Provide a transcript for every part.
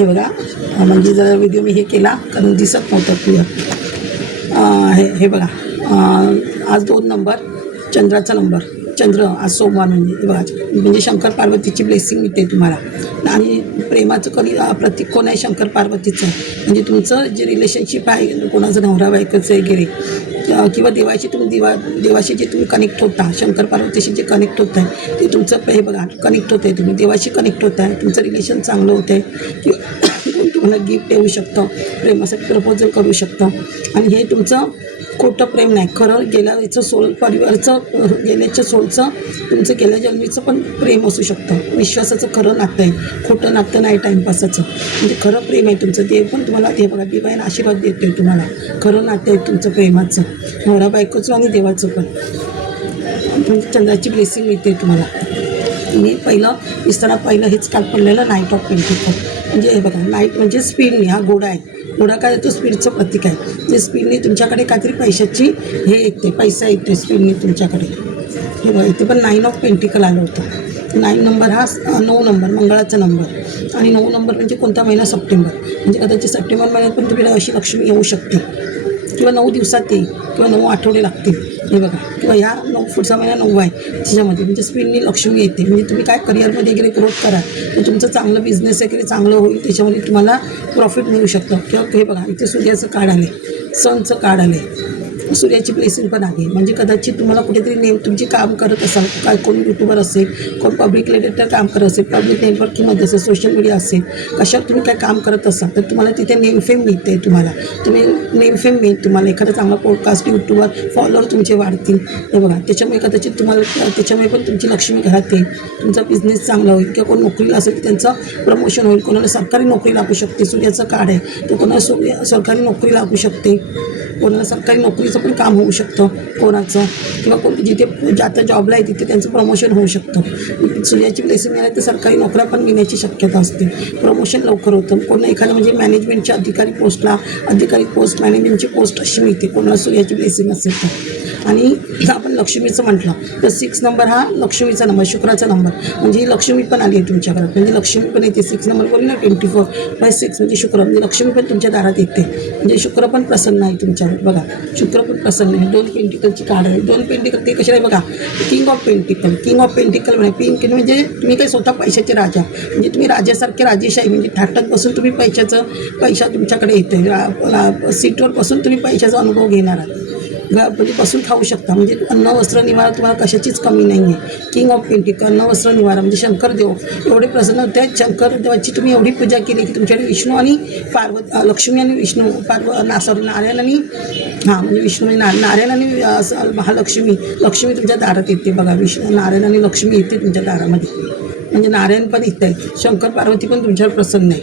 हे बघा, म्हणजे जरा व्हिडिओ मी हे केला कारण दिसत नव्हतं क्लिअर. हे बघा, आज 2 नंबर चंद्राचा नंबर, चंद्र आज सोमवार म्हणजे बघा, म्हणजे शंकर पार्वतीची ब्लेसिंग मिळते तुम्हाला. आणि प्रेमाचं कधी प्रतीक कोण आहे? शंकर पार्वतीचं आहे. म्हणजे तुमचं जे रिलेशनशिप आहे, कोणाचं नवरा बायकोचं वगैरे, किंवा देवाशी तुम्ही देवाशी जे तुम्ही कनेक्ट होता, शंकर पार्वतीशी जे कनेक्ट होत आहे ते तुमचं हे बघा कनेक्ट होत आहे, तुम्ही देवाशी कनेक्ट होत आहे, तुमचं रिलेशन चांगलं होतं आहे. किंवा कोण तुम्हाला गिफ्ट देऊ शकतं, प्रेमासाठी प्रपोजल करू शकतं. आणि हे तुमचं खोटं प्रेम नाही, खरं गेल्या याचं सोल परिवारचं, गेल्याच्या सोलचं तुमचं गेल्या जन्मीचं पण प्रेम असू शकतं. विश्वासाचं खरं नातं आहे, खोटं नातं नाही टाईमपासाचं. म्हणजे खरं प्रेम आहे तुमचं. देव पण तुम्हाला हे बघा डिवाईन आशीर्वाद देतो आहे तुम्हाला. खरं नातं आहे तुमचं प्रेमाचं, नवरा बायकोचं आणि देवाचं पण. म्हणजे चंद्राची ब्लेसिंग मिळते तुम्हाला. मी पहिलं हेच काल पडलेलं नाईट ऑफ पेंटिकल. म्हणजे हे बघा, नाईट म्हणजे स्पीडने, हा घोडा आहे. घोडा काय येतो? स्पीडचं प्रतीक आहे. जे स्पीडने तुमच्याकडे काहीतरी पैशाची हे येते, पैसा येते स्पीडने तुमच्याकडे. हे बघा, इथे पण 9 ऑफ पेंटिकल आलं होतं. 9 नंबर हा 9 नंबर मंगळाचा नंबर. आणि 9 नंबर म्हणजे कोणता महिना? सप्टेंबर. म्हणजे कदाचित सप्टेंबर महिन्यात पण तुम्हाला अशी लक्ष्मी येऊ शकते, किंवा 9 दिवसात येईल, किंवा 9 आठवडे लागतील. हे बघा, किंवा ह्या 9 पुढचा महिना 9 आहे त्याच्यामध्ये, म्हणजे स्पीडनी लक्ष्मी येते. म्हणजे तुम्ही काय करिअरमध्ये वगैरे ग्रोथ करा तर तुमचं चांगलं बिझनेस वगैरे चांगलं होईल, त्याच्यामध्ये तुम्हाला प्रॉफिट मिळू शकतं. किंवा हे बघा, इथे सूर्याचं कार्ड आले, सनचं कार्ड आले, सूर्याची ब्लेसिंग पण आहे. म्हणजे कदाचित तुम्हाला कुठेतरी तुमची काम करत असाल, काय कोण यूट्यूबर असेल, कोण पब्लिक रिलेटेड काम करत असेल, पब्लिक नेटवर्किंगमध्ये असेल, सोशल मीडिया असेल, कशावर तुम्ही काय काम करत असाल तर तुम्हाला तिथे नेमफेम मिळते. तुम्हाला नेमफेम मिळेल. तुम्हाला एखादा चांगला पॉडकास्ट, यूट्यूबर फॉलोअर तुमचे वाढतील. हे बघा, त्याच्यामुळे कदाचित तुम्हाला त्याच्यामुळे पण तुमची लक्ष्मी घरात येईल, तुमचा बिझनेस चांगला होईल. किंवा कोण नोकरीला असेल तर त्यांचं प्रमोशन होईल. कोणाला सरकारी नोकरी लागू शकते, सूर्याचं कार्ड आहे तर कोणाला सरकारी नोकरी लागू शकते, कोणाला सरकारी नोकरीचं पण काम होऊ शकतं कोणाचं. किंवा कोण जिथे ज्याच्या जॉबला आहे तिथे त्यांचं प्रमोशन होऊ शकतं. सूर्याची ब्लेसिंग मिळाली तर सरकारी नोकऱ्या पण मिळण्याची शक्यता असते, प्रमोशन लवकर होतं. कोणा एखादं म्हणजे मॅनेजमेंटच्या अधिकारी पोस्ट मॅनेजमेंटची पोस्ट अशी मिळते कोणाला सूर्याची ब्लेसिंग असेल तर. आणि आपण लक्ष्मीचं म्हटलं तर 6 नंबर हा लक्ष्मीचा नंबर, शुक्राचा नंबर. म्हणजे ही लक्ष्मी पण आली आहे तुमच्या घरात. म्हणजे लक्ष्मी पण येते. 6 नंबर बोलली ना, 24/6 म्हणजे शुक्र, म्हणजे लक्ष्मी पण तुमच्या दारात येते. म्हणजे शुक्र पण प्रसन्न आहे तुमच्यावर. बघा, शुक्र पण प्रसन्न आहे. 2 पेंटिकलची कार्ड आहे. 2 पेंटिकल ते कशाला आहे बघा, किंग ऑफ पेंटिकल म्हणजे म्हणजे तुम्ही काही स्वतः पैशाचे राजा, म्हणजे तुम्ही राजासारखे राजेशाही, म्हणजे थाटात बसून तुम्ही पैसा तुमच्याकडे येते. सीटवर बसून तुम्ही पैशाचा अनुभव घेणार आहात. म्हणजे बसून खाऊ शकता. म्हणजे अन्न वस्त्र निवारा तुम्हाला कशाचीच कमी नाही आहे. किंग ऑफ पेंटिकल, अन्न वस्त्र निवारा, म्हणजे शंकर देव एवढे प्रसन्न होते. शंकर देवाची तुम्ही एवढी पूजा केली की तुमच्याकडे विष्णू आणि लक्ष्मी आणि विष्णू नारायण आणि म्हणजे विष्णू आणि नारायण आणि महालक्ष्मी तुमच्या दारात येते. बघा, विष्णू नारायण आणि लक्ष्मी येते तुमच्या दारामध्ये. म्हणजे नारायण पण येत आहे, शंकर पार्वती पण तुमच्यावर प्रसन्न आहे.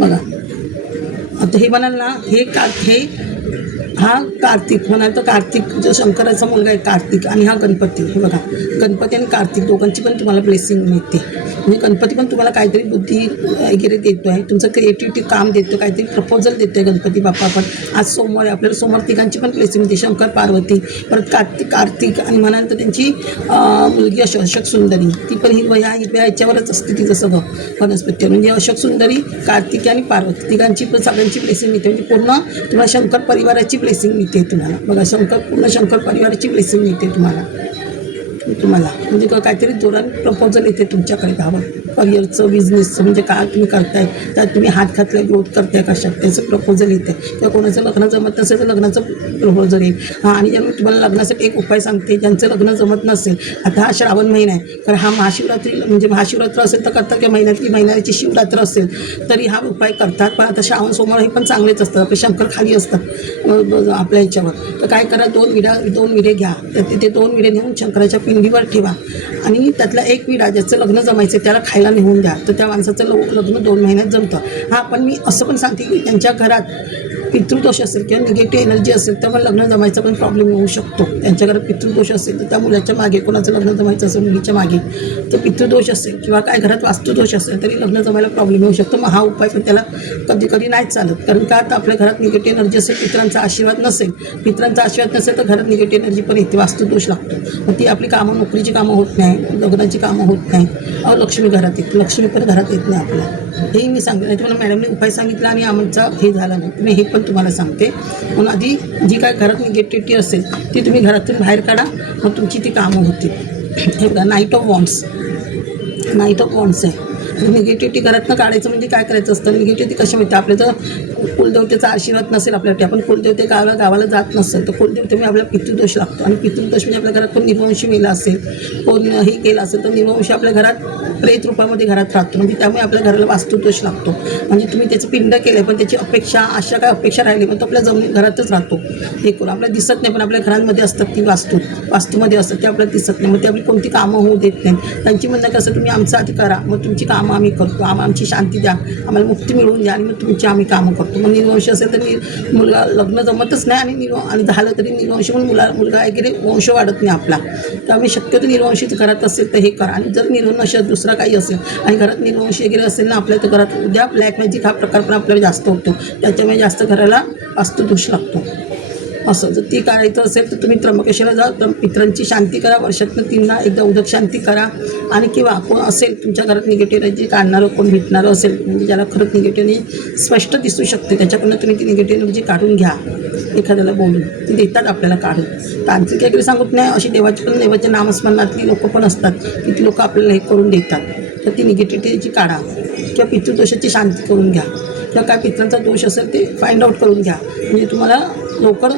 बघा, आता हे म्हणाल ना, हा कार्तिक म्हणाल तर कार्तिक जो शंकराचा मुलगा आहे कार्तिक, आणि हा गणपती. हे बघा, गणपती आणि कार्तिक दोघांची पण तुम्हाला ब्लेसिंग मिळते. म्हणजे गणपती पण तुम्हाला काहीतरी बुद्धी वगैरे देतो आहे, तुमचं क्रिएटिव्हिटी काम देतो, काहीतरी प्रपोजल देतो आहे गणपती बाप्पा. पण आज सोमवार आहे, आपल्याला सोमवार तिघांची पण ब्लेसिंग मिळते. शंकर पार्वती, परत कार्तिक आणि म्हणाल तर त्यांची मुलगी अशोक सुंदरी, ती पण हिरव्या ह्याच्यावरच असते तिचं सगळं वनस्पती. म्हणजे अशोक सुंदरी, कार्तिकी आणि पार्वती तिघांची पण सगळ्यांची ब्लेसिंग मिळते. म्हणजे पूर्ण तुम्हाला शंकर परिवाराची ब्लेसिंग मिळते तुम्हाला. बघा, पूर्ण शंकर परिवाराची ब्लेसिंग मिळते तुम्हाला. म्हणजे काहीतरी जोरात प्रपोजल येते तुमच्याकडे धावत, करिअरचं, बिझनेसचं, म्हणजे काय तुम्ही करताय, त्यात तुम्ही हात घातलाय, ग्रोथ करताय कशात, त्याचं प्रपोजल येते. किंवा कोणाचं लग्न जमत नसेल तर लग्नाचं प्रपोजल येईल. आणि ज्या तुम्हाला लग्नासाठी एक उपाय सांगते, ज्यांचं लग्न जमत नसेल, आता हा श्रावण महिना आहे, तर हा महाशिवरात्र असेल तर करतात, किंवा महिन्याची शिवरात्र असेल तरी हा उपाय करतात. पण आता श्रावण सोमवार हे पण चांगलेच असतात, आपले शंकर खाली असतात आपल्या ह्याच्यावर. तर काय करा, 2 विडे घ्या, तर तिथे 2 विडे नेऊन शंकराच्या पिंडीवर ठेवा. आणि त्यातला एक विडा ज्याचं लग्न जमायचं त्याला खायला नेऊन द्या, तर त्या माणसाचं लग्न 2 महिन्यात जमतं. पण मी असं पण सांगते की त्यांच्या घरात पितृदोष असेल किंवा निगेटिव्ह एनर्जी असेल तर मग लग्न जमायचा पण प्रॉब्लेम येऊ शकतो. त्यांच्या घरात पितृदोष असेल तर त्या मुलाच्या मागे कोणाचं लग्न जमायचं असेल मुलीच्या मागे तर पितृदोष असेल किंवा काय घरात वास्तुदोष असेल तरी लग्न जमायला प्रॉब्लेम येऊ शकतो. मग हा उपाय पण त्याला कधी कधी नाही चालत, कारण का तर आपल्या घरात निगेटिव्ह एनर्जी असेल, पितरांचा आशीर्वाद नसेल, पितरांचा आशीर्वाद नसेल तर घरात निगेटिव्ह एनर्जी पण येते, वास्तुदोष लागतो. मग ती आपली कामं, नोकरीची कामं होत नाही, लग्नाची कामं होत नाही, लक्ष्मी घरात येते, लक्ष्मी पण घरात येत नाही आपल्या. हेही मी सांगते, नाही तुम्हाला मॅडमने उपाय सांगितला आणि आमचा हे झाला नाही, मी हे पण तुम्हाला सांगते. म्हणून आधी जी काय घरात निगेटिव्हिटी असेल ती तुम्ही घरातून बाहेर काढा, मग तुमची ती कामं होतील. हे बघा, night of wands, night of wands आहे. निगेटिव्हिटी घरातनं काढायचं म्हणजे काय करायचं असतं, निगेटिव्हिटी कशी मिळते, आपल्या जर कुलदेवतेचा आशीर्वाद नसेल आपल्यासाठी, आपण कुलदेवते गावाला जात नसेल तर कुलदेवतेमुळे आपल्याला पितृदोष लागतो. आणि पितृदोष म्हणजे आपल्या घरात कोण निर्वंशी मेला असेल, कोण हे केलं असेल तर निर्वंशी आपल्या घरात प्रेत रूपामध्ये घरात राहतो, म्हणजे त्यामुळे आपल्या घराला वास्तुदोष लागतो. म्हणजे तुम्ही त्याचं पिंड केलं पण त्याची अपेक्षा, अशा काय अपेक्षा राहिली पण तो आपल्या घरातच राहतो. हे करून आपल्याला दिसत नाही, पण आपल्या घरांमध्ये असतात ती वास्तूमध्ये असतात, ते आपल्याला दिसत नाही. मग ते आपली कोणती कामं होऊ देत नाही. त्यांची म्हणणं कसं, तुम्ही आमचं आधी करा, मग तुमची कामं आम्ही करतो, आमची शांती द्या, आम्हाला मुक्ती मिळवून द्या, आणि मग तुमची आम्ही कामं करतो. मग निर्वंश असेल तर मुलगा लग्न जमतच नाही, आणि झालं तरी निर्वंश म्हणून मुलगा वगैरे वंश वाढत नाही आपला. त्यामुळे शक्यतो निर्वंशीच घरात असेल तर हे करा. आणि जर निर्वंश दुसरा काही असेल आणि घरात निर्वंशी वगैरे असेल ना आपल्या, तर घरात उद्या ब्लॅक मॅजिक हा प्रकार पण आपल्याला जास्त होतो, त्याच्यामुळे जास्त घराला वास्तुदोष लागतो. असं जर ती करायचं असेल तर तुम्ही त्र्यंबकेश्वरला जा, पितरांची शांती करा, वर्षातनं 3दा एकदा उदक शांती करा. आणि किंवा कोण असेल तुमच्या घरात निगेटिव्ह एनर्जी काढणारं, कोण भेटणारं असेल, म्हणजे ज्याला खरंच निगेटिव्ह एनर्जी स्पष्ट दिसू शकते, त्याच्याकडनं तुम्ही ती निगेटिव्ह एनर्जी काढून घ्या, एखाद्याला बोलून. ती देतात आपल्याला काढून. तांत्रिक वगैरे सांगत नाही, अशी देवाच्या नामस्मरणातली लोकं पण असतात की ती लोकं आपल्याला हे करून देतात. तर ती निगेटिव्हिटीची काढा किंवा पितृदोषाची शांती करून घ्या, किंवा काय पितरांचा दोष असेल ते फाइंड आउट करून घ्या, म्हणजे तुम्हाला लवकर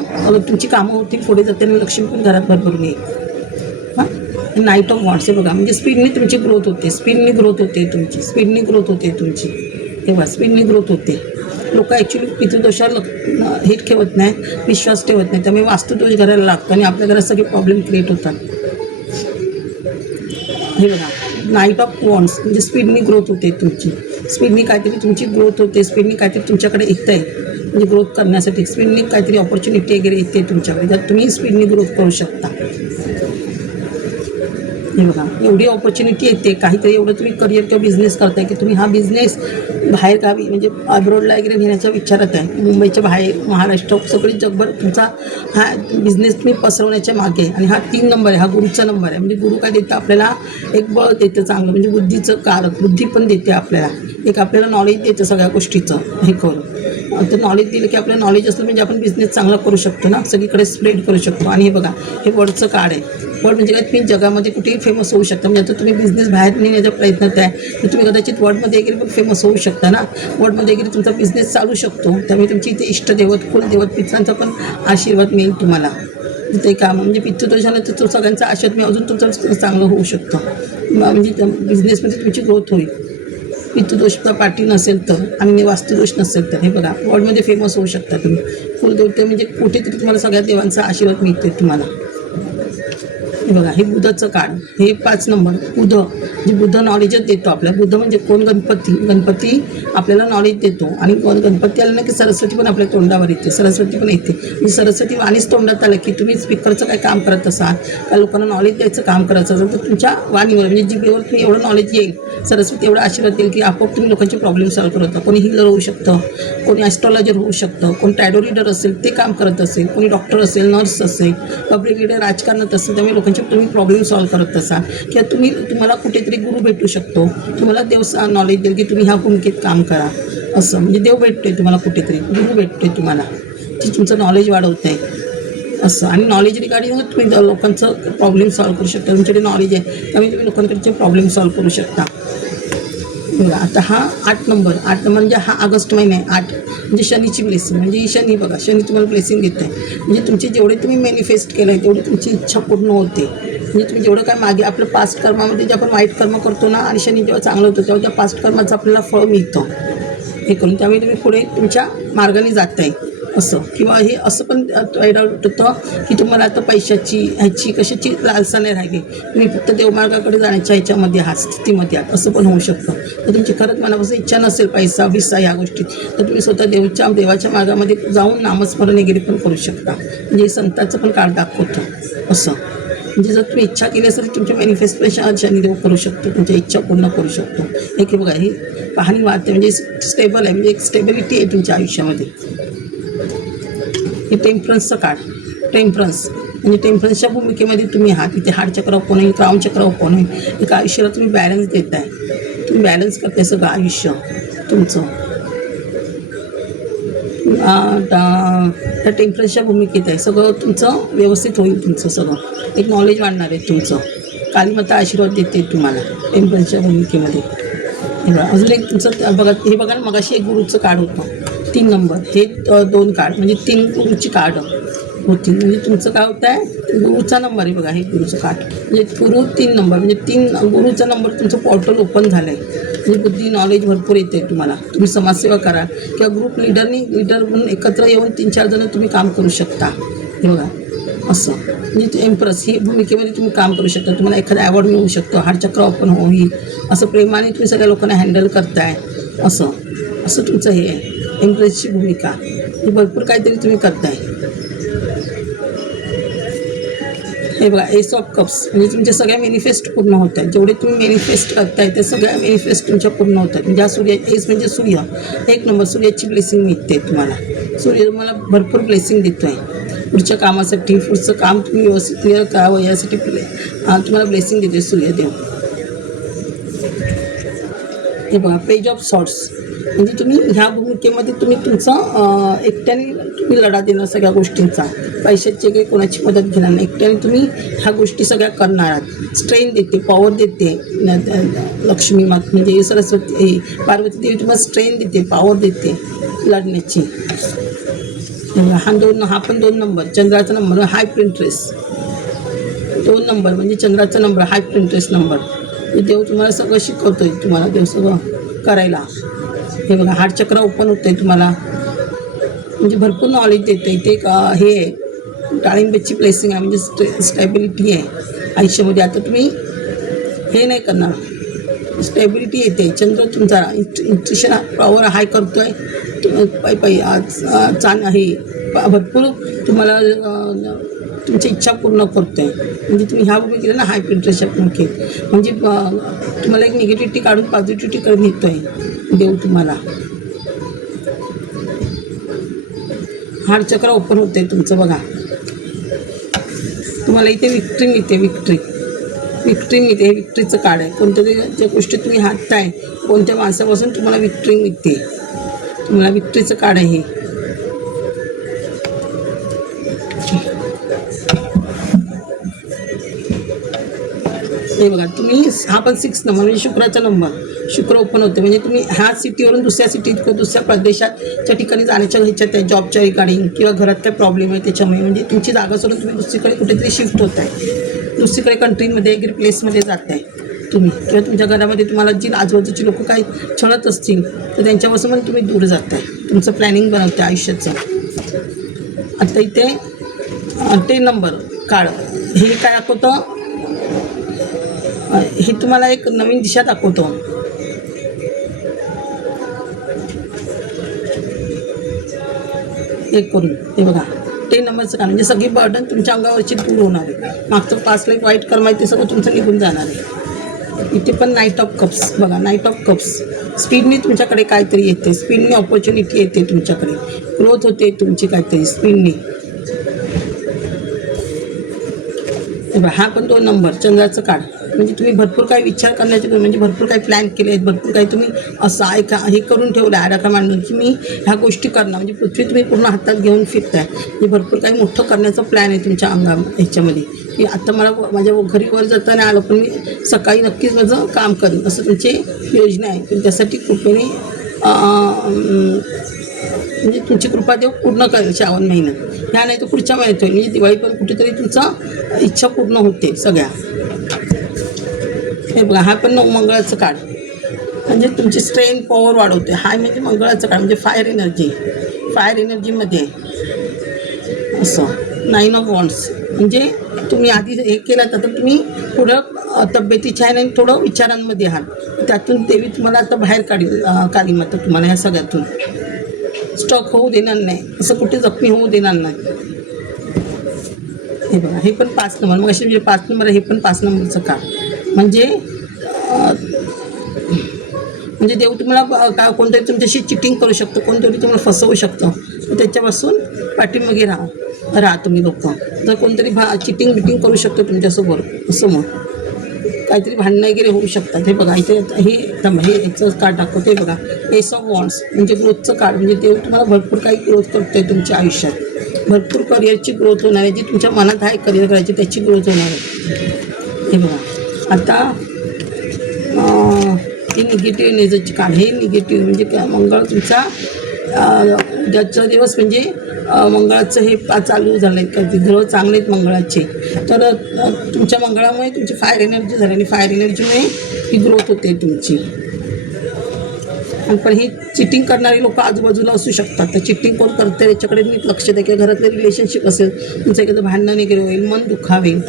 तुमची कामं होतील, पुढे जाते आणि लक्ष्मी पण घरात भरभरून येईल. हां, नाईट ऑफ वॉन्ड्स आहे बघा, म्हणजे स्पीडनी तुमची ग्रोथ होते, स्पीडनी ग्रोथ होते तुमची, तेव्हा स्पीडनी ग्रोथ होते. लोक ॲक्च्युली पितृदोषावर हे ठेवत नाही, विश्वास ठेवत नाही, त्यामुळे वास्तुदोष घराला लागतो आणि आपल्या घरात सगळे प्रॉब्लेम क्रिएट होतात. हे बघा, नाईट ऑफ वॉन्ड्स म्हणजे स्पीडनी ग्रोथ होते तुमची, स्पीडनी काहीतरी तुमची ग्रोथ होते, स्पीडनी काहीतरी तुमच्याकडे येतं आहे, म्हणजे ग्रोथ करण्यासाठी स्पीडनी काहीतरी ऑपॉर्च्युनिटी वगैरे येते तुमच्याकडे, ज्यात तुम्ही स्पीडनी ग्रोथ करू शकता. हे बघा, एवढी ऑपॉर्च्युनिटी येते, काहीतरी एवढं तुम्ही करिअर किंवा बिझनेस करताय की तुम्ही हा बिझनेस बाहेर गावी म्हणजे अब्रॉडला वगैरे घेण्याच्या विचारात आहे, मुंबईच्या बाहेर, महाराष्ट्र, सगळी जगभर तुमचा हा बिझनेस तुम्ही पसरवण्याच्या मागे. आणि हा 3 नंबर आहे, हा गुरुचा नंबर आहे. म्हणजे गुरु काय देतं आपल्याला, एक बळ देतं चांगलं, म्हणजे बुद्धीचं कारक, बुद्धी पण देते आपल्याला, एक आपल्याला नॉलेज देतं सगळ्या गोष्टीचं हे करून. तर नॉलेज दिलं की आपलं नॉलेज असलं म्हणजे आपण बिझनेस चांगला करू शकतो ना, सगळीकडे स्प्रेड करू शकतो. आणि हे बघा, हे वर्डचं कार्ड आहे. वर्ड म्हणजे काय, तुम्ही जगामध्ये कुठेही फेमस होऊ शकता. म्हणजे आता तुम्ही बिझनेस बाहेर नेण्याच्या प्रयत्नात आहे तर तुम्ही कदाचित वर्डमध्ये वगैरे पण फेमस होऊ शकता ना, वर्डमध्ये वगैरे तुमचा बिझनेस चालू शकतो. त्यामुळे तुमची इथे इष्टदेवत, कुलदेवत, पित्रांचा पण आशीर्वाद मिळेल तुम्हाला. ते काम म्हणजे पितृदोषाला तर तो सगळ्यांचा आशीर्वाद मिळेल, अजून तुमचं चांगलं होऊ शकतं, म्हणजे बिझनेसमध्ये तुमची ग्रोथ होईल. पितृदोषचा पाठी नसेल तर आणि वास्तुदोष नसेल तर हे बघा, वर्ल्डमध्ये फेमस होऊ शकता तुम्ही. कुलदेवते म्हणजे कुठेतरी तुम्हाला सगळ्या देवांचा आशीर्वाद मिळते तुम्हाला. हे बघा, हे बुधाचं कार्ड, हे 5 नंबर बुध, जे बुध नॉलेजच देतो आपल्याला. बुध म्हणजे कोण, गणपती आपल्याला नॉलेज देतो. आणि गणपती आला ना की सरस्वती पण आपल्या तोंडावर येते, सरस्वती पण येते. म्हणजे सरस्वती वाणीच तोंडात आलं की तुम्ही स्पीकरचं काय काम करत असाल, त्या लोकांना नॉलेज द्यायचं काम करायचं असेल तर तुमच्या वाणीवर म्हणजे जिभेवर तुम्ही एवढं नॉलेज येईल, सरस्वती एवढा आशीर्वाद देईल की आपोआप तुम्ही लोकांचे प्रॉब्लेम सॉल्व्ह करत. कोणी हिलर होऊ शकतं, कोणी ॲस्ट्रॉलॉजर होऊ शकतं, कोणी टॅडो रीडर असेल ते काम करत असेल, कोणी डॉक्टर असेल, नर्स असेल, पब्लिक लीडर, राजकारणात असेल, त्यामुळे लोकांचे तुम्ही प्रॉब्लेम सॉल्व्ह करत असाल. किंवा तुम्हाला कुठेतरी गुरु भेटू शकतो, तुम्हाला देव नॉलेज देईल की तुम्ही ह्या भूमिकेत काम करा, असं म्हणजे देव भेटतोय तुम्हाला, कुठेतरी गुरु भेटतोय तुम्हाला, जे तुमचं नॉलेज वाढवत आहे असं. आणि नॉलेज रिगार्डिंग तुम्ही लोकांचं प्रॉब्लेम सॉल्व्ह करू शकता, तुमच्याकडे नॉलेज आहे त्यामुळे तुम्ही लोकांकडचे प्रॉब्लेम सॉल्व्ह करू शकता. बघा, आता हा 8 नंबर म्हणजे हा ऑगस्ट महिना आहे. 8 म्हणजे शनीची ब्लेसिंग, म्हणजे शनी बघा, शनी तुम्हाला ब्लेसिंग देत आहे. म्हणजे तुमचे जेवढे तुम्ही मॅनिफेस्ट केलं आहे तेवढी तुमची इच्छा पूर्ण होते. म्हणजे तुम्ही जेवढं काय मागे आपलं पास्ट कर्मामध्ये जे आपण वाईट कर्म करतो ना, आणि शनी जेव्हा चांगलं होतं तेव्हा त्या पास्ट कर्माचं आपल्याला फळ मिळतं हे करून. त्यामुळे तुम्ही पुढे तुमच्या मार्गाने जात आहे असं. किंवा हे असं पण फायदा होतं की तुम्हाला आता पैशाची ह्याची कशाची लालसा नाही राहिली, तुम्ही फक्त देवमार्गाकडे जाण्याच्या ह्याच्यामध्ये आहात, स्थितीमध्ये आहात, असं पण होऊ शकतं. तर तुमची खरंच मनापासून इच्छा नसेल पैसा विसा ह्या गोष्टीत, तर तुम्ही स्वतः देवाच्या मार्गामध्ये जाऊन नामस्मरण वगैरे पण करू शकता. म्हणजे संतांचं पण काळ दाखवतं असं. म्हणजे जर तुम्ही इच्छा केली असेल तुमच्या मॅनिफेस्टेशन शनिदेव करू शकतो, तुमच्या इच्छा पूर्ण करू शकतो. हे बघा, ही पाहणी वाढते म्हणजे स्टेबल आहे, म्हणजे एक स्टेबिलिटी आहे तुमच्या आयुष्यामध्ये. हे टेम्परन्सचं काळ, टेम्परन्स म्हणजे टेम्परन्सच्या भूमिकेमध्ये तुम्ही आहात. इथे हार्टचक्र ओपन आहे, क्राऊनचक्र ओपन आहे. एक आयुष्याला तुम्ही बॅलन्स देत आहे, तुम्ही बॅलन्स करताय सगळं आयुष्य तुमचं. त्या टेम्परन्सच्या भूमिकेत आहे, सगळं तुमचं व्यवस्थित होईल. तुमचं सगळं एक नॉलेज वाढणार आहे तुमचं. कालीमाता आशीर्वाद देते तुम्हाला टेम्परन्सच्या भूमिकेमध्ये. हे बघा, अजून एक तुमचं बघा, हे बघा ना, मगाशी एक गुरुचं कार्ड होतं 3 नंबर, हे 2 कार्ड म्हणजे 3 गुरुची कार्ड होती. म्हणजे तुमचं काय होतं आहे, गुरुचा नंबर आहे बघा, हे गुरुचं कार्ड म्हणजे गुरु 3 नंबर म्हणजे 3 गुरुचा नंबर तुमचं पोर्टल ओपन झालं आहे. म्हणजे बुद्धी नॉलेज भरपूर येते तुम्हाला. तुम्ही समाजसेवा करा किंवा ग्रुप लीडर म्हणून एकत्र येऊन 3-4 जण तुम्ही काम करू शकता. हे बघा असं, म्हणजे एम्प्रेस ही भूमिकेमध्ये तुम्ही काम करू शकता. तुम्हाला एखादा अवॉर्ड मिळू शकतो, हार्टचक्र ओपन होईल, असं प्रेमाने तुम्ही सगळ्या लोकांना हँडल करताय. असं असं तुमचं हे आहे एम्प्रेसची भूमिका. ही भरपूर काहीतरी तुम्ही करताय. हे बघा, एस ऑफ कप्स म्हणजे तुमच्या सगळ्या मॅनिफेस्ट पूर्ण होत आहेत. जेवढे तुम्ही मॅनिफेस्ट करताय ते सगळ्या मॅनिफेस्ट तुमच्या पूर्ण होत आहेत. म्हणजे हा सूर्य, एस म्हणजे सूर्य, 1 नंबर सूर्याची ब्लेसिंग मिळते तुम्हाला. सूर्य तुम्हाला भरपूर ब्लेसिंग देतो आहे पुढच्या कामासाठी. पुढचं काम तुम्ही व्यवस्थित क्लिअर करावं यासाठी तुम्हाला ब्लेसिंग देते सूर्यदेव. हे बघा, पेज ऑफ सॉर्ट्स म्हणजे तुम्ही ह्या भूमिकेमध्ये तुम्ही तुमचं एकट्याने तुम्ही लढा देणार सगळ्या गोष्टींचा. पैशाची काही कोणाची मदत घेणार नाही, एकट्याने तुम्ही ह्या गोष्टी सगळ्या करणार आहात. स्ट्रेंथ देते, पॉवर देते लक्ष्मी माता म्हणजे सरस्वती पार्वती देवी तुम्हाला स्ट्रेंथ देते, पॉवर देते लढण्याची. हा पण 2 नंबर चंद्राचा नंबर, हाय प्रिंटरेस्ट 2 नंबर म्हणजे चंद्राचा नंबर, हाय प्रिंटरेस्ट नंबर. देव तुम्हाला सगळं शिकवतोय, तुम्हाला देव सगळं करायला. हे बघा, हार्टचक्र ओपन होतं आहे तुम्हाला, म्हणजे भरपूर नॉलेज देतं आहे. ते एक हे आहे डाळिंबाची ब्लेसिंग आहे, म्हणजे स्टेबिलिटी आहे आयुष्यामध्ये. आता तुम्ही हे नाही करणार, स्टेबिलिटी येते. चंद्र तुमचा इंट्युशन पॉवर हाय करतो आहे. आज हे भरपूर तुम्हाला तुमची इच्छा पूर्ण करतो आहे. म्हणजे तुम्ही ह्या भूमिकेला ना हाय इंटरेस्टच्या भूमिकेत म्हणजे तुम्हाला एक निगेटिव्हिटी काढून पॉझिटिव्हिटीकडे नेतो आहे देव तुम्हाला. हार्टचक्र ओपन होते तुमचं बघा. तुम्हाला इथे विक्ट्री मिळते, विक्ट्री मिळते. हे विक्ट्रीचं कार्ड आहे. कोणत्या तरी ज्या गोष्टी तुम्ही हातताय, कोणत्या माणसापासून तुम्हाला विक्ट्री मिळते, तुम्हाला विक्ट्रीचं कार्ड आहे. हे बघा, तुम्ही हा पण 6 नंबर म्हणजे शुक्राचा नंबर, शुक्र ओपन होते. म्हणजे तुम्ही ह्या सिटीवरून दुसऱ्या सिटीत किंवा दुसऱ्या प्रदेशाच्या ठिकाणी जाण्याच्या ह्याच्यात आहे, जॉबच्या रिगार्डिंग किंवा घरात काय प्रॉब्लेम आहे त्याच्यामुळे. म्हणजे तुमची जागा सोडून तुम्ही दुसरीकडे कुठेतरी शिफ्ट होत आहे, दुसरीकडे कंट्रीमध्ये एग्री प्लेसमध्ये जात आहे तुम्ही. किंवा तुमच्या घरामध्ये तुम्हाला जी आजूबाजूची लोक काही छळत असतील तर त्यांच्यापासून पण तुम्ही दूर जात आहे. तुमचं प्लॅनिंग बनवतं आहे आयुष्याचं. आता इथे 10 नंबर काढ, हे काय दाखवतं, हे तुम्हाला एक नवीन दिशा दाखवतो. एक करून हे बघा, 10 नंबरचं काम म्हणजे सगळी बर्डन तुमच्या अंगावरची दूर होणार आहे. मागचं पास्ट लाईफ वाईट कर्म आहे ते सगळं तुमचं निघून जाणार आहे. इथे पण नाईट ऑफ कप्स बघा, नाईट ऑफ कप्स स्पीडनी तुमच्याकडे काहीतरी येते, स्पीडनी ऑपॉर्च्युनिटी येते तुमच्याकडे, ग्रोथ होते तुमची काहीतरी स्पीडनी. हा पण 2 नंबर चंद्राचं कार्ड म्हणजे तुम्ही भरपूर काही विचार करण्याचे म्हणजे भरपूर काही प्लॅन केले आहेत, भरपूर काही तुम्ही असं हे करून ठेवलं आहे आडाखा मांडून की मी ह्या गोष्टी करणार. म्हणजे पृथ्वी तुम्ही पूर्ण हातात घेऊन फिरताय. म्हणजे भरपूर काही मोठं करण्याचा प्लॅन आहे तुमच्या ह्याच्यामध्ये की आता मला माझ्या घरी वर जाताना आलं पण मी सकाळी नक्कीच माझं काम करेन, असं तुमची योजना आहे. पण त्यासाठी कृपेने म्हणजे तुमची कृपा देव पूर्ण करेल श्रावण महिन्यात. ह्या नाही तर पुढच्या महिन्यात होईल. म्हणजे दिवाळी पण कुठेतरी तुमचा इच्छा पूर्ण होते सगळ्या. हे बघा, हा पण मंगळाचं कार्ड म्हणजे तुमची स्ट्रेंथ पॉवर वाढवते. हाय म्हणजे मंगळाचं कार्ड म्हणजे फायर एनर्जीमध्ये असं 9 ऑफ वॉन्ड्स म्हणजे तुम्ही आधी हे केलं तर तुम्ही थोडं तब्येतीच्या आहे आणि थोडं विचारांमध्ये आहात. त्यातून देवी तुम्हाला आता बाहेर काढी मात्र तुम्हाला ह्या सगळ्यातून स्टॉक होऊ देणार नाही, असं कुठे जखमी होऊ देणार नाही. हे बघा, हे पण 5 नंबर, मग असे म्हणजे 5 नंबर, हे पण 5 नंबरचं कार्ड म्हणजे देव तुम्हाला काय कोणतरी तुमच्याशी चिटिंग करू शकतो, कोणतरी तुम्हाला फसवू शकतं. तर त्याच्यापासून पाठीमागे राहा तुम्ही लोक. जर कोणतरी चिटिंग बिटिंग करू शकतो तुमच्यासोबत समोर, काहीतरी भांडणं वगैरे होऊ शकतात. हे बघा इथे हे याचं कार्ड दाखवते बघा, एस ऑफ वॉन्ड्स म्हणजे ग्रोथचं कार्ड. म्हणजे देव तुम्हाला भरपूर काही ग्रोथ करतो आहे तुमच्या आयुष्यात. भरपूर करिअरची ग्रोथ होणार आहे, जी तुमच्या मनात आहे करिअर करायची त्याची ग्रोथ होणार आहे. हे बघा आता हे निगेटिव्ह एनर्जीचे कार्ड. हे निगेटिव्ह म्हणजे काय, मंगळ तुमचा उद्याचा दिवस म्हणजे मंगळाचं हे चालू झालं आहे का, ग्रह चांगले आहेत मंगळाचे. तर तुमच्या मंगळामुळे तुमची फायर एनर्जी झाली आणि फायर एनर्जीमुळे ही ग्रोथ होते तुमची. पण ही चिटिंग करणारी लोक आजूबाजूला असू शकतात. तर चिटिंग कोण करते याच्याकडे नीट लक्ष द्या. किंवा घरातलं रिलेशनशिप असेल तुमचं, एखादं भांडणं वगैरे होईल, मन दुखावेल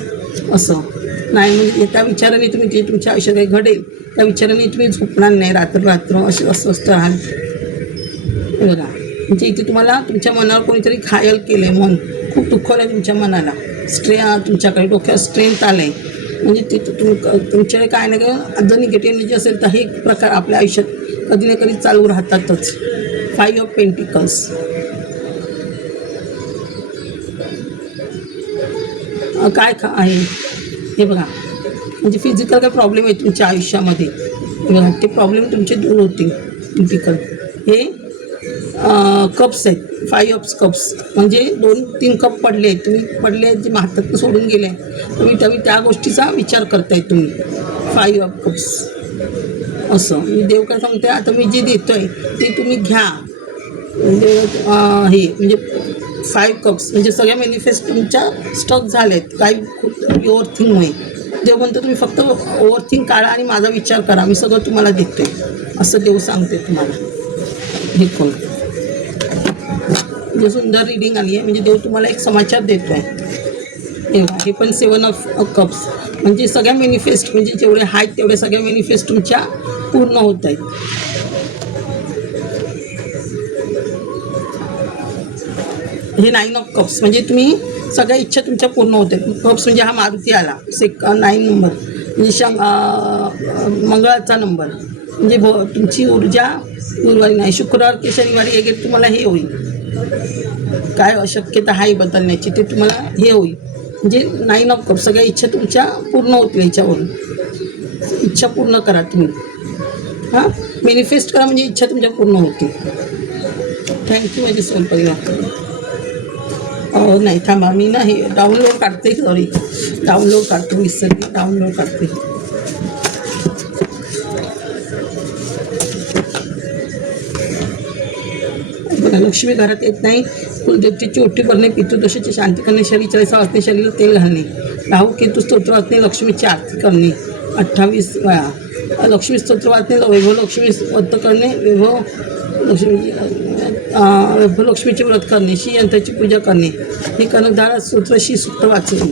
असं नाही. म्हणजे त्या विचाराने तुम्ही जे तुमच्या आयुष्यात काही घडेल त्या विचाराने तुम्ही झोपणार नाही रात्र असं राहाल. हे बघा म्हणजे इथे तुम्हाला तुमच्या मनावर कोणीतरी घायल केलं आहे, मन खूप दुखवलं आहे तुमच्या मनाला. तुमच्याकडे डोक्यात स्ट्रेंथ आलं आहे. म्हणजे ते तुमच्याकडे काय ना काय जर निगेटिव्ह एनर्जी असेल तर हे प्रकार आपल्या आयुष्यात कधी ना कधी चालू राहतातच. 5 ऑफ पेंटिकल्स काय आहे हे बघा. म्हणजे फिजिकल काय प्रॉब्लेम आहे तुमच्या आयुष्यामध्ये, बघा ते प्रॉब्लेम तुमचे दूर होतील. फिजिकल हे कप्स आहेत, 5 ऑफ कप्स म्हणजे 2-3 कप पडले आहेत, तुम्ही पडले आहेत जे हातातून सोडून गेले, तुम्ही त्या गोष्टीचा विचार करताय तुम्ही. 5 ऑफ कप्स असं. मी देव काय सांगते, आता मी जे देतो आहे ते तुम्ही घ्या. हे म्हणजे 5 कप्स म्हणजे सगळ्या मॅनिफेस्ट तुमच्या स्टक झाले आहेत काही ओव्हरथिंकमुळे. देव म्हणतो तुम्ही फक्त ओव्हरथिंक काढा आणि माझा विचार करा, मी सगळं तुम्हाला देते असं देव सांगते तुम्हाला. हे कोण म्हणजे सुंदर रीडिंग आली आहे. म्हणजे देव तुम्हाला एक समाचार देतो आहे. हे पण 7 ऑफ कप्स म्हणजे सगळ्या मॅनिफेस्ट म्हणजे जेवढे आहेत तेवढे सगळ्या मॅनिफेस्ट तुमच्या पूर्ण होत आहेत. हे 9 ऑफ कप्स म्हणजे तुम्ही सगळ्या इच्छा तुमच्या पूर्ण होत आहेत. कप्स म्हणजे हा मारुती आला 9 नंबर म्हणजे मंगळाचा नंबर. म्हणजे तुमची ऊर्जा गुरुवारी नाही शुक्रवार की शनिवारी वगैरे तुम्हाला हे होईल, काय अशक्यता आहे बदलण्याची ते तुम्हाला हे होईल. म्हणजे 9 ऑफ कप सगळ्या इच्छा तुमच्या पूर्ण होतील. याच्यावरून इच्छा पूर्ण करा तुम्ही. मॅनिफेस्ट करा म्हणजे इच्छा तुमच्या पूर्ण होतील. थँक्यू माझे सोल परिवार. नाही थांबा, मी ना हे डाउनलोड काढते, डाउनलोड काढतो, विसरते डाउनलोड काढते. बघा लक्ष्मी घरात येत नाही, कुलदेवतेची ओटी भरणे, पितृदोषाची शांती करणे, शरीर 40 वाजणे, शरीराला तेल घालणे, राहू केतू स्तोत्र वाचणे, लक्ष्मीची आरती करणे 28 वेळा, लक्ष्मी स्तोत्र वाचणे, वैभव लक्ष्मी व्रत करणे, वैभव लक्ष्मीचे व्रत करणे, श्री यंत्राची पूजा करणे, हे कनकधारा स्तोत्र श्री सूक्त वाचणे.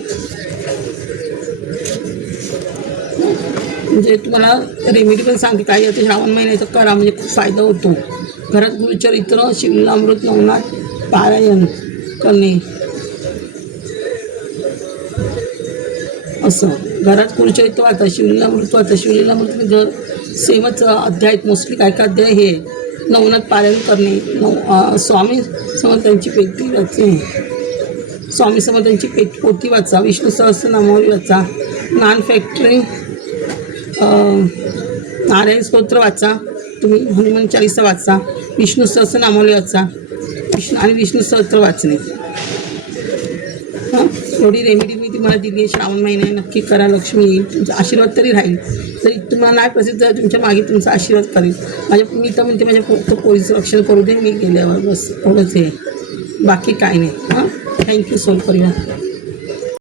म्हणजे तुम्हाला रेमेडी पण सांगते काही आता श्रावण महिन्याचं करा म्हणजे खूप फायदा होतो. घरात गुरुचरित्र, शिवलीलामृत, नवनाथ पारायण करणे असं. घरात गुरुचरित्र वाचा, शिवलीलामृत वाचा. शिवलीलामृत घर सेमच अध्याय मोस्टली काय काय अध्याय हे. नवनाथ पारायण करणे, स्वामी समर्थांची पेटी वाचणे, स्वामी समर्थांची पोथी वाचा, विष्णू सहस्रनामावली वाचा, नान फॅक्टरी, नारायण स्तोत्र वाचा तुम्ही, हनुमान चालीसा वाचा, विष्णू सहस्रनामावली वाचा आणि विष्णू सहस्त्र वाचणे. एवढी रेमेडी मी तुम्हाला दिली आहे. श्रावण महिना नक्की करा, लक्ष्मी येईल, तुमचा आशीर्वाद तरी राहील. तरी तुम्हाला नाही प्रसिद्ध झालं तुमच्या मागे तुमचा आशीर्वाद करेल. मी तर म्हणते माझ्या फक्त पोलीस रक्षण करू दे मी गेल्यावर, बस एवढंच आहे, बाकी काय नाही. थँक्यू सोल परिवार.